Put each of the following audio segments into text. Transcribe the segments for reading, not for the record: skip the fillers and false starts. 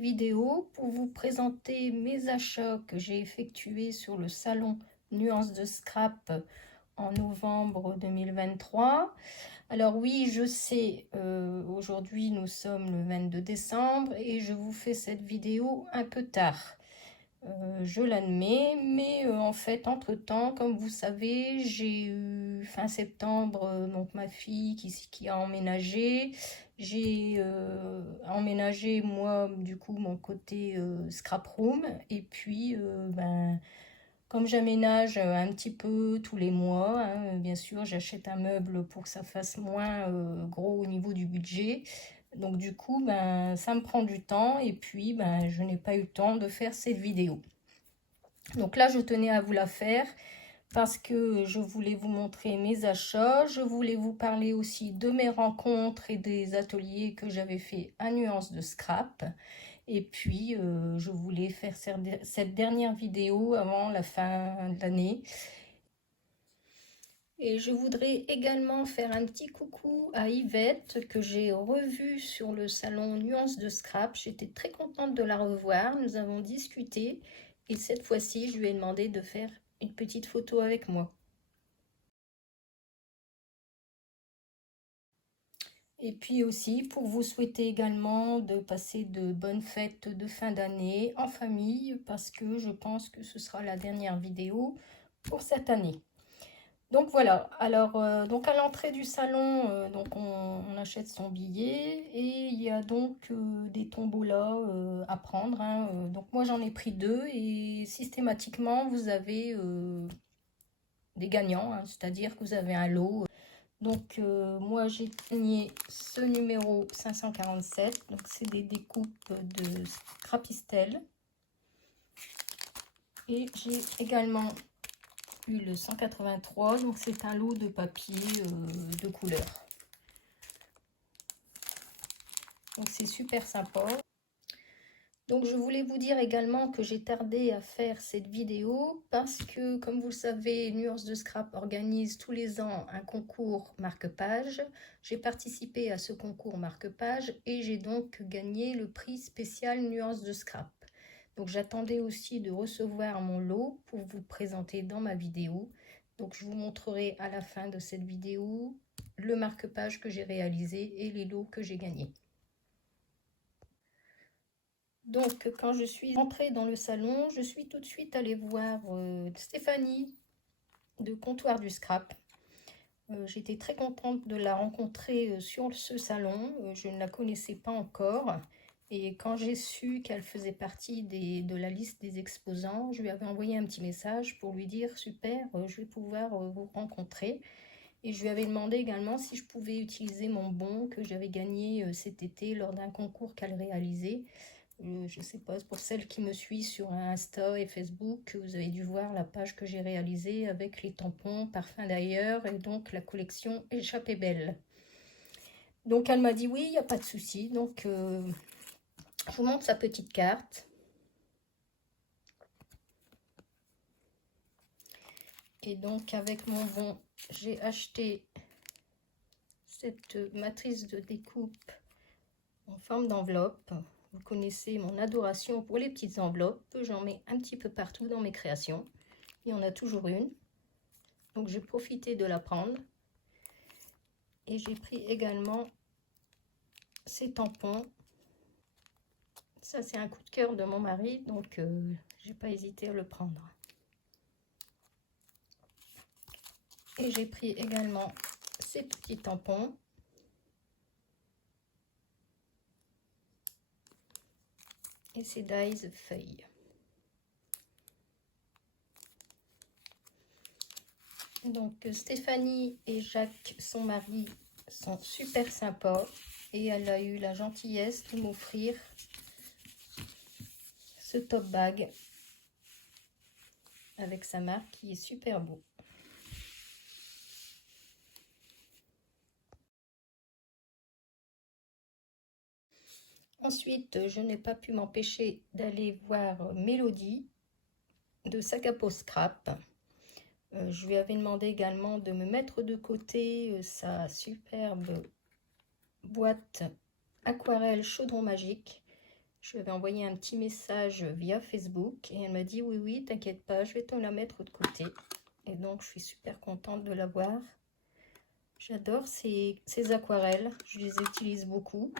vidéo pour vous présenter mes achats que j'ai effectués sur le salon Nuances de Scrap en novembre 2023. Alors oui, je sais, aujourd'hui nous sommes le 22 décembre et je vous fais cette vidéo un peu tard. Je l'admets, mais en fait, entre-temps, comme vous savez, j'ai eu fin septembre donc ma fille qui a emménagé. J'ai emménagé moi du coup mon côté scrap room et puis comme j'aménage un petit peu tous les mois, hein, bien sûr j'achète un meuble pour que ça fasse moins gros au niveau du budget. Donc du coup, ça me prend du temps et puis je n'ai pas eu le temps de faire cette vidéo. Donc là, je tenais à vous la faire parce que je voulais vous montrer mes achats. Je voulais vous parler aussi de mes rencontres et des ateliers que j'avais fait à Nuances de Scrap. Et puis, je voulais faire cette dernière vidéo avant la fin de l'année. Et je voudrais également faire un petit coucou à Yvette que j'ai revue sur le salon Nuances de Scrap. J'étais très contente de la revoir, nous avons discuté et cette fois-ci je lui ai demandé de faire une petite photo avec moi. Et puis aussi pour vous souhaiter également de passer de bonnes fêtes de fin d'année en famille parce que je pense que ce sera la dernière vidéo pour cette année. Donc voilà, alors donc à l'entrée du salon, donc on achète son billet et il y a donc des tombolas à prendre, hein. Donc moi j'en ai pris 2 et systématiquement vous avez des gagnants, hein, c'est-à-dire que vous avez un lot. Donc moi j'ai gagné ce numéro 547, donc c'est des découpes de Scrapistel. Et j'ai également le 183, donc c'est un lot de papier de couleur. Donc c'est super sympa. Donc je voulais vous dire également que j'ai tardé à faire cette vidéo parce que comme vous le savez, Nuances de Scrap organise tous les ans un concours marque-page. J'ai participé à ce concours marque-page et j'ai donc gagné le prix spécial Nuances de Scrap. Donc j'attendais aussi de recevoir mon lot pour vous présenter dans ma vidéo. Donc je vous montrerai à la fin de cette vidéo le marque-page que j'ai réalisé et les lots que j'ai gagnés. Donc quand je suis entrée dans le salon, je suis tout de suite allée voir Stéphanie de Comptoir du Scrap. J'étais très contente de la rencontrer sur ce salon. Je ne la connaissais pas encore. Et quand j'ai su qu'elle faisait partie de la liste des exposants, je lui avais envoyé un petit message pour lui dire « Super, je vais pouvoir vous rencontrer ». Et je lui avais demandé également si je pouvais utiliser mon bon que j'avais gagné cet été lors d'un concours qu'elle réalisait. Je ne sais pas, pour celle qui me suit sur Insta et Facebook, vous avez dû voir la page que j'ai réalisée avec les tampons Parfum d'ailleurs et donc la collection Échappée Belle. Donc elle m'a dit oui, il n'y a pas de souci. Donc je vous montre sa petite carte. Et donc avec mon bon, j'ai acheté cette matrice de découpe en forme d'enveloppe. Vous connaissez mon adoration pour les petites enveloppes. J'en mets un petit peu partout dans mes créations. Il y en a toujours une. Donc j'ai profité de la prendre. Et j'ai pris également ces tampons. Ça c'est un coup de cœur de mon mari. Donc j'ai pas hésité à le prendre. Et j'ai pris également ces petits tampons. Et ces dies feuilles. Donc Stéphanie et Jacques, son mari, sont super sympas. Et elle a eu la gentillesse de m'offrir ce top bag avec sa marque qui est super beau. Ensuite, je n'ai pas pu m'empêcher d'aller voir Mélodie de Sac à Peau Scrap. Je lui avais demandé également de me mettre de côté sa superbe boîte aquarelle chaudron magique. Je lui avais envoyé un petit message via Facebook et elle m'a dit oui, t'inquiète pas, je vais te la mettre de côté. Et donc, je suis super contente de l'avoir. J'adore ces aquarelles, je les utilise beaucoup.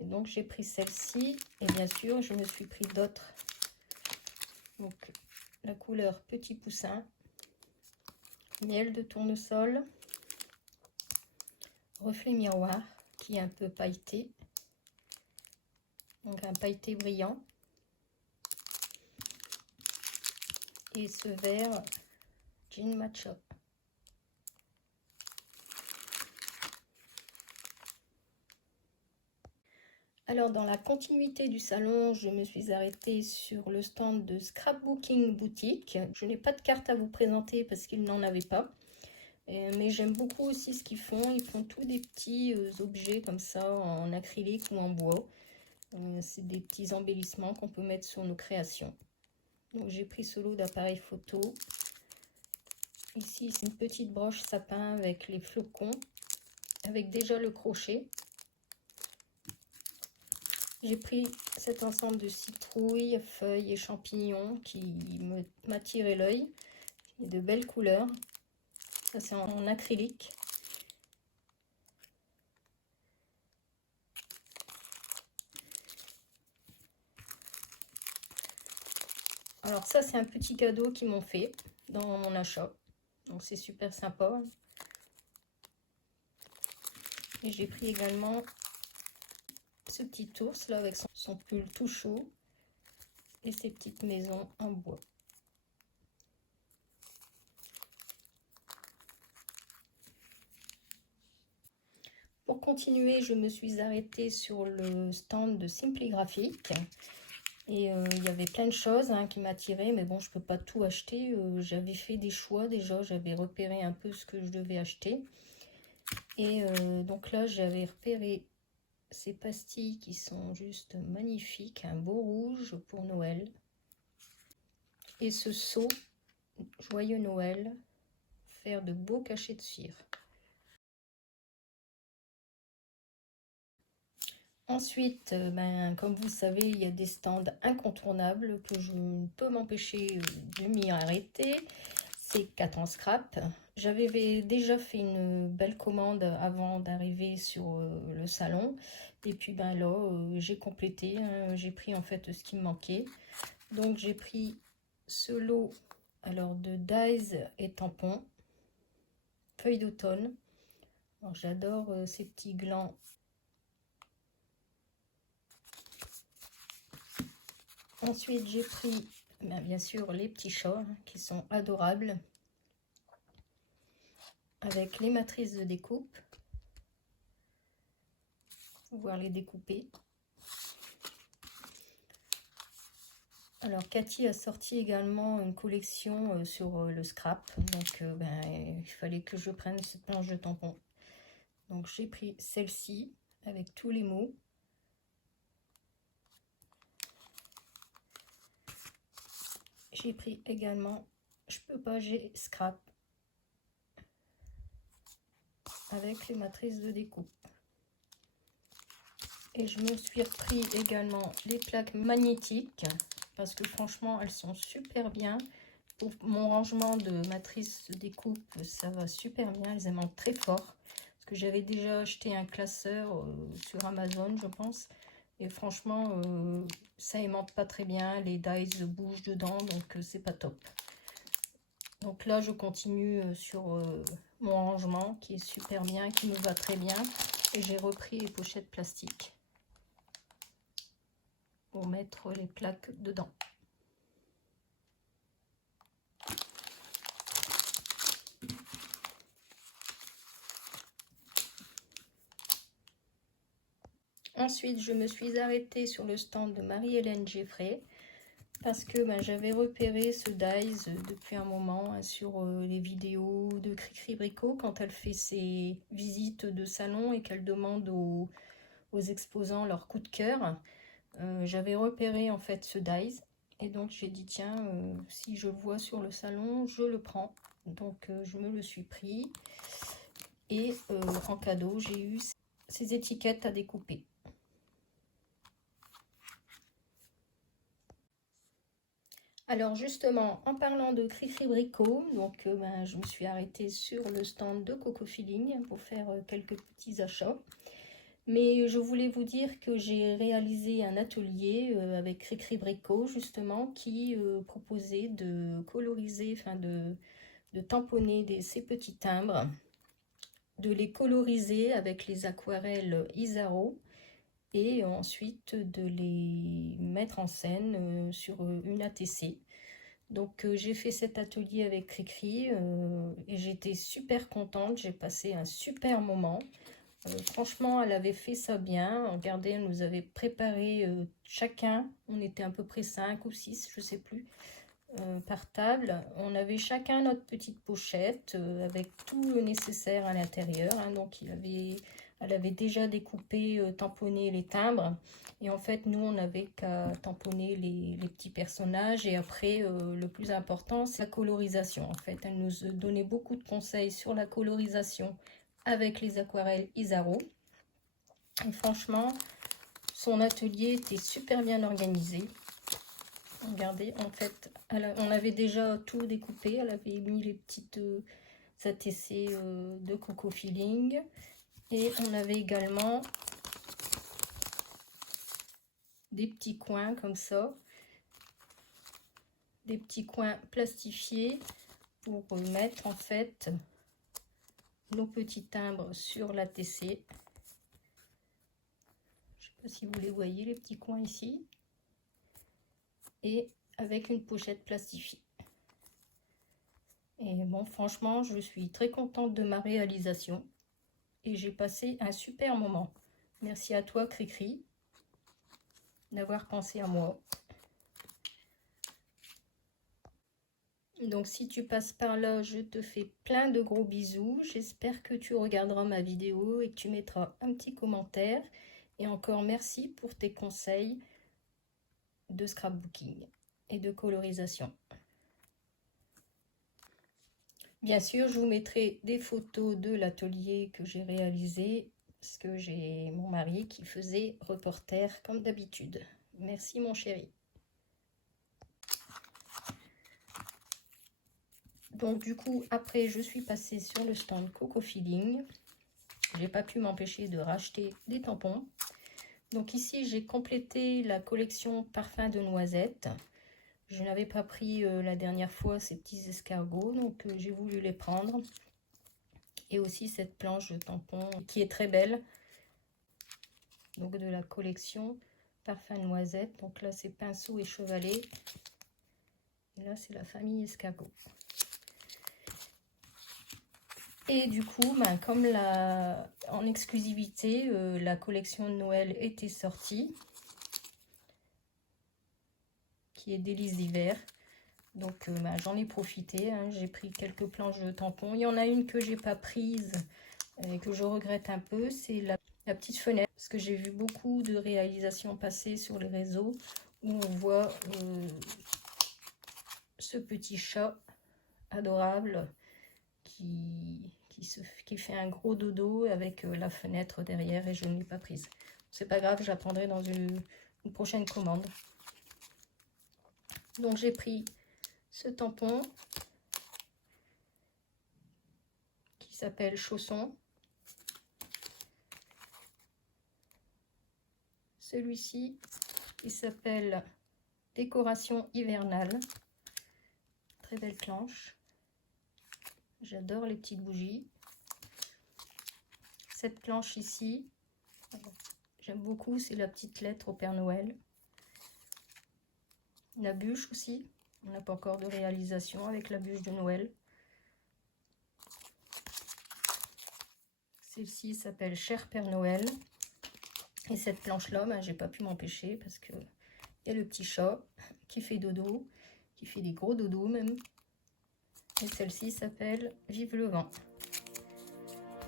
Et donc, j'ai pris celle-ci et bien sûr, je me suis pris d'autres. Donc, la couleur Petit Poussin, Miel de tournesol, Reflet miroir qui est un peu pailleté. Donc, un pailleté brillant. Et ce vert Jean Matcha. Alors, dans la continuité du salon, je me suis arrêtée sur le stand de Scrapbooking Boutique. Je n'ai pas de carte à vous présenter parce qu'ils n'en avaient pas. Mais j'aime beaucoup aussi ce qu'ils font. Ils font tous des petits objets comme ça en acrylique ou en bois. C'est des petits embellissements qu'on peut mettre sur nos créations. Donc, j'ai pris ce lot d'appareils photo. Ici, c'est une petite broche sapin avec les flocons, avec déjà le crochet. J'ai pris cet ensemble de citrouilles, feuilles et champignons qui m'a tiré l'œil. De belles couleurs. Ça, c'est en acrylique. Alors ça, c'est un petit cadeau qu'ils m'ont fait dans mon achat. Donc c'est super sympa. Et j'ai pris également ce petit ours là avec son pull tout chaud et ses petites maisons en bois. Pour continuer, je me suis arrêtée sur le stand de Simply Graphic. Et il y avait plein de choses qui m'attiraient, mais bon, je ne peux pas tout acheter. J'avais fait des choix déjà, j'avais repéré un peu ce que je devais acheter. Et donc là, j'avais repéré ces pastilles qui sont juste magnifiques, un beau rouge pour Noël. Et ce seau, Joyeux Noël, faire de beaux cachets de cire. Ensuite, comme vous le savez, il y a des stands incontournables que je ne peux m'empêcher de m'y arrêter. C'est Cat en Scrap. J'avais déjà fait une belle commande avant d'arriver sur le salon. Et puis là, j'ai complété. J'ai pris en fait ce qui me manquait. Donc j'ai pris ce lot alors de dies et tampons, feuilles d'automne. J'adore ces petits glands. Ensuite, j'ai pris bien sûr les petits chats qui sont adorables avec les matrices de découpe. Pouvoir les découper. Alors Cathy a sorti également une collection sur le scrap, donc il fallait que je prenne cette planche de tampons. Donc j'ai pris celle-ci avec tous les mots. J'ai pris également Je peux pas, j'ai scrap avec les matrices de découpe. Et je me suis repris également les plaques magnétiques parce que franchement elles sont super bien. Pour mon rangement de matrices de découpe, ça va super bien, elles aimantent très fort. Parce que j'avais déjà acheté un classeur sur Amazon, je pense. Et franchement, ça aimante pas très bien, les dies bougent dedans, donc c'est pas top. Donc là, je continue sur mon rangement qui est super bien, qui me va très bien. Et j'ai repris les pochettes plastiques pour mettre les plaques dedans. Ensuite, je me suis arrêtée sur le stand de Marie-Hélène Geffray parce que j'avais repéré ce dies depuis un moment sur les vidéos de Cricri Bricot quand elle fait ses visites de salon et qu'elle demande aux exposants leur coup de cœur. J'avais repéré en fait ce dies et donc j'ai dit tiens, si je le vois sur le salon, je le prends. Donc je me le suis pris et en cadeau, j'ai eu ces étiquettes à découper. Alors justement, en parlant de Cricri Bricot, donc je me suis arrêtée sur le stand de Coco Feeling pour faire quelques petits achats. Mais je voulais vous dire que j'ai réalisé un atelier avec Cricri Bricot justement qui proposait de coloriser, enfin de tamponner ces petits timbres, de les coloriser avec les aquarelles Isaro et ensuite de les mettre en scène sur une ATC. Donc j'ai fait cet atelier avec Cricri et j'étais super contente, j'ai passé un super moment. Franchement, elle avait fait ça bien. Regardez, elle nous avait préparé chacun, on était à peu près 5 ou 6, je sais plus, par table. On avait chacun notre petite pochette avec tout le nécessaire à l'intérieur. Hein. Donc elle avait déjà découpé, tamponné les timbres. Et en fait, nous, on n'avait qu'à tamponner les petits personnages. Et après, le plus important, c'est la colorisation. En fait, elle nous donnait beaucoup de conseils sur la colorisation avec les aquarelles Isaro. Et franchement, son atelier était super bien organisé. Regardez, en fait, on avait déjà tout découpé. Elle avait mis les petites ATC de Coco Feeling. Et on avait également des petits coins comme ça. Des petits coins plastifiés pour mettre en fait nos petits timbres sur l'ATC. Je ne sais pas si vous les voyez, les petits coins ici. Et avec une pochette plastifiée. Et bon, franchement, je suis très contente de ma réalisation. Et j'ai passé un super moment. Merci à toi, Cricri, d'avoir pensé à moi. Donc, si tu passes par là, je te fais plein de gros bisous. J'espère que tu regarderas ma vidéo et que tu mettras un petit commentaire. Et encore merci pour tes conseils de scrapbooking et de colorisation. Bien sûr, je vous mettrai des photos de l'atelier que j'ai réalisé parce que j'ai mon mari qui faisait reporter comme d'habitude. Merci mon chéri. Donc du coup, après, je suis passée sur le stand Coco Feeling. J'ai pas pu m'empêcher de racheter des tampons. Donc ici, j'ai complété la collection parfum de noisettes. Je n'avais pas pris la dernière fois ces petits escargots, donc j'ai voulu les prendre. Et aussi cette planche de tampon qui est très belle. Donc de la collection parfum noisette. Donc là, c'est pinceau et chevalet. Et là, c'est la famille escargot. Et du coup, comme en exclusivité, la collection de Noël était sortie, qui est délices d'hiver. Donc j'en ai profité, hein. J'ai pris quelques planches de tampons. Il y en a une que j'ai pas prise et que je regrette un peu, c'est la petite fenêtre. Parce que j'ai vu beaucoup de réalisations passer sur les réseaux où on voit ce petit chat adorable qui fait un gros dodo avec la fenêtre derrière et je ne l'ai pas prise. C'est pas grave, j'attendrai dans une prochaine commande. Donc j'ai pris ce tampon qui s'appelle Chausson. Celui-ci, il s'appelle Décoration hivernale. Très belle planche. J'adore les petites bougies. Cette planche ici, j'aime beaucoup, c'est la petite lettre au Père Noël. La bûche aussi, on n'a pas encore de réalisation avec la bûche de Noël. Celle-ci s'appelle Cher Père Noël. Et cette planche-là, j'ai pas pu m'empêcher parce que il y a le petit chat qui fait dodo, qui fait des gros dodos même. Et celle-ci s'appelle Vive le vent.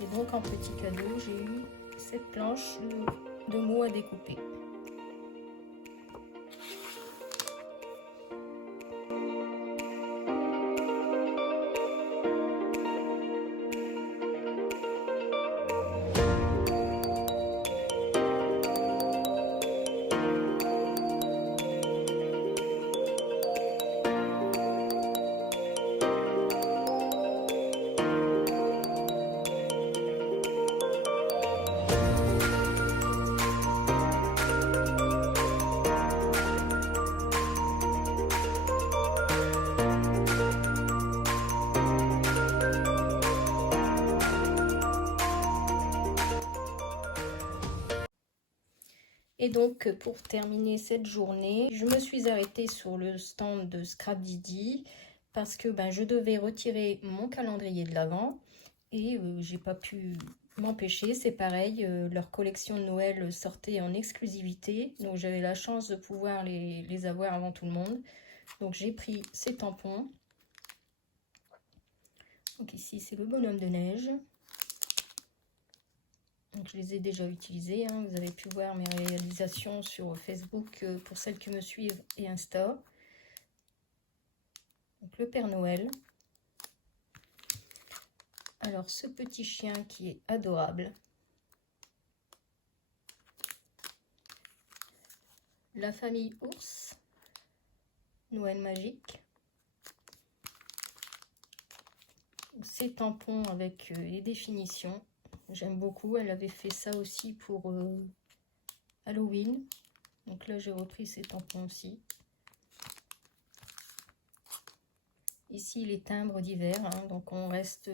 Et donc en petit cadeau, j'ai eu cette planche de mots à découper. Et donc, pour terminer cette journée, je me suis arrêtée sur le stand de Scrap Didi parce que je devais retirer mon calendrier de l'Avent et j'ai pas pu m'empêcher. C'est pareil, leur collection de Noël sortait en exclusivité, donc j'avais la chance de pouvoir les avoir avant tout le monde. Donc j'ai pris ces tampons. Donc ici, c'est le bonhomme de neige. Donc, je les ai déjà utilisés, hein. Vous avez pu voir mes réalisations sur Facebook pour celles qui me suivent et Insta. Donc, le Père Noël. Alors, ce petit chien qui est adorable. La famille ours. Noël magique. Ces tampons avec les définitions. J'aime beaucoup. Elle avait fait ça aussi pour Halloween. Donc là, j'ai repris ces tampons aussi. Ici, les timbres d'hiver. Hein, donc, on reste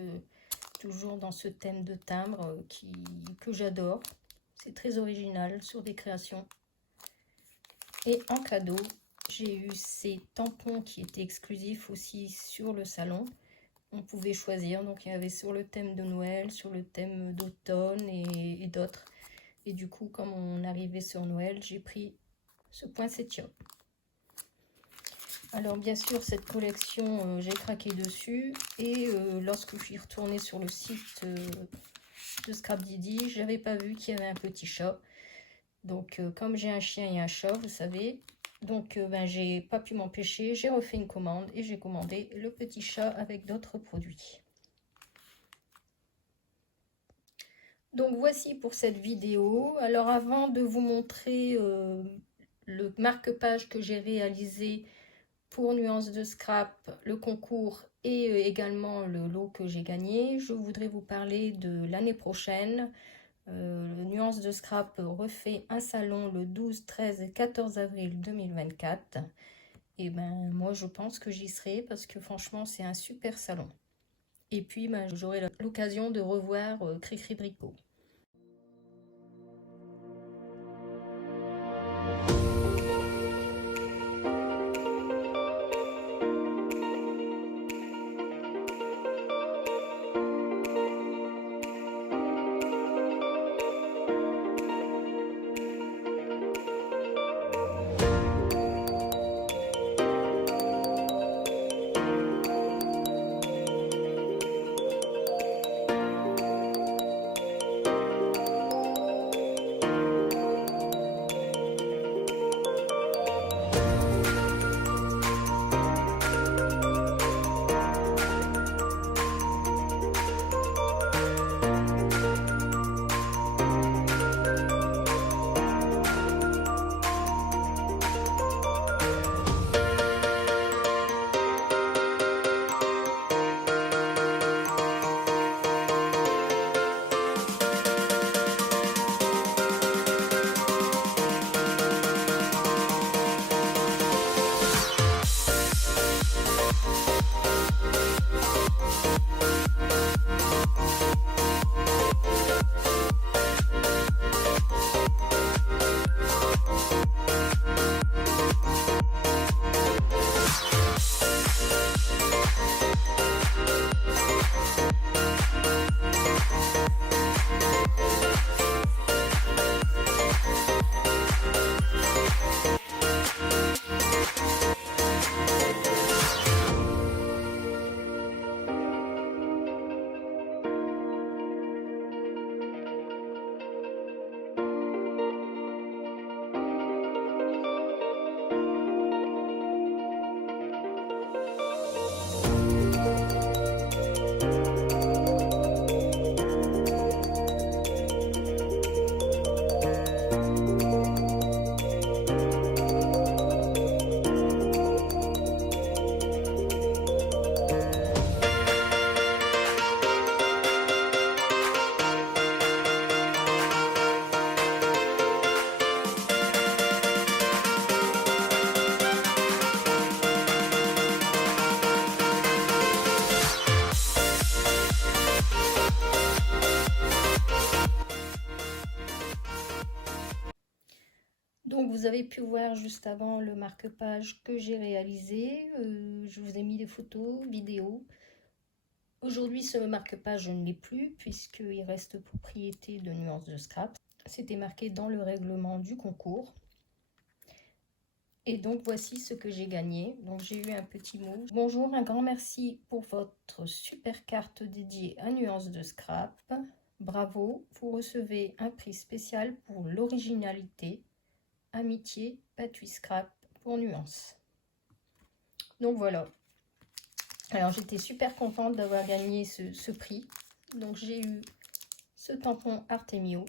toujours dans ce thème de timbre que j'adore. C'est très original sur des créations. Et en cadeau, j'ai eu ces tampons qui étaient exclusifs aussi sur le salon. On pouvait choisir, donc il y avait sur le thème de Noël, sur le thème d'automne et d'autres. Et du coup, comme on arrivait sur Noël, j'ai pris ce poinsettia. Alors bien sûr, cette collection, j'ai craqué dessus. Et lorsque je suis retournée sur le site de Scrap Didi, je n'avais pas vu qu'il y avait un petit chat. Donc comme j'ai un chien et un chat, vous savez, donc j'ai pas pu m'empêcher, j'ai refait une commande et j'ai commandé le petit chat avec d'autres produits. Donc voici pour cette vidéo. Alors avant de vous montrer le marque-page que j'ai réalisé pour Nuances de Scrap, le concours et également le lot que j'ai gagné, je voudrais vous parler de l'année prochaine. Nuances de Scrap refait un salon le 12, 13 et 14 avril 2024. Et moi je pense que j'y serai parce que franchement c'est un super salon. Et puis j'aurai l'occasion de revoir Cricri Bricot. avez pu voir juste avant le marque-page que j'ai réalisé. Je vous ai mis des photos, vidéos. Aujourd'hui, ce marque-page, je ne l'ai plus puisqu'il reste propriété de Nuances de Scrap. C'était marqué dans le règlement du concours. Et donc, voici ce que j'ai gagné. Donc, j'ai eu un petit mot. Bonjour, un grand merci pour votre super carte dédiée à Nuances de Scrap. Bravo, vous recevez un prix spécial pour l'originalité. Amitié, Patouille Scrap pour Nuances. Donc, voilà. Alors, j'étais super contente d'avoir gagné ce prix. Donc, j'ai eu ce tampon Artemio.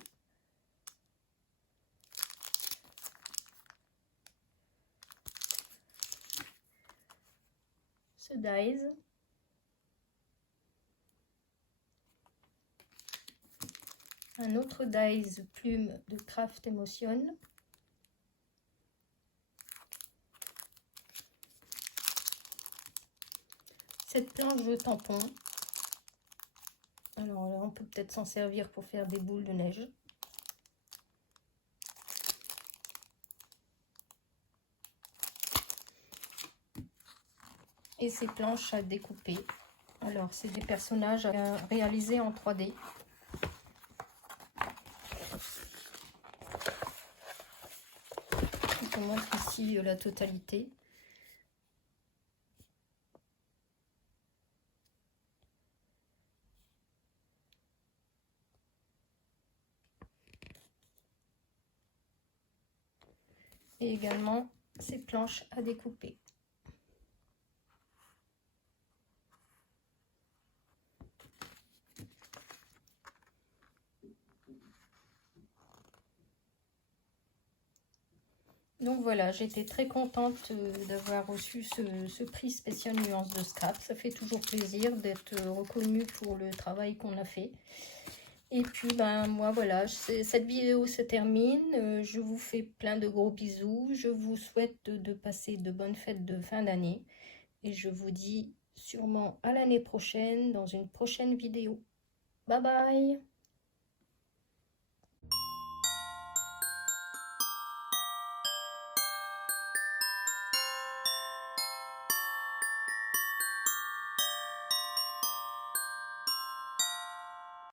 Ce dies. Un autre dies plume de Craft Emotion. Cette planche de tampon. Alors là, on peut peut-être s'en servir pour faire des boules de neige. Et ces planches à découper. Alors, c'est des personnages réalisés en 3D. Je vous montre ici la totalité. Et également ces planches à découper. Donc voilà, j'étais très contente d'avoir reçu ce prix spécial Nuances de Scrap. Ça fait toujours plaisir d'être reconnu pour le travail qu'on a fait. Et puis, ben moi, voilà, cette vidéo se termine. Je vous fais plein de gros bisous. Je vous souhaite de passer de bonnes fêtes de fin d'année. Et je vous dis sûrement à l'année prochaine dans une prochaine vidéo. Bye bye!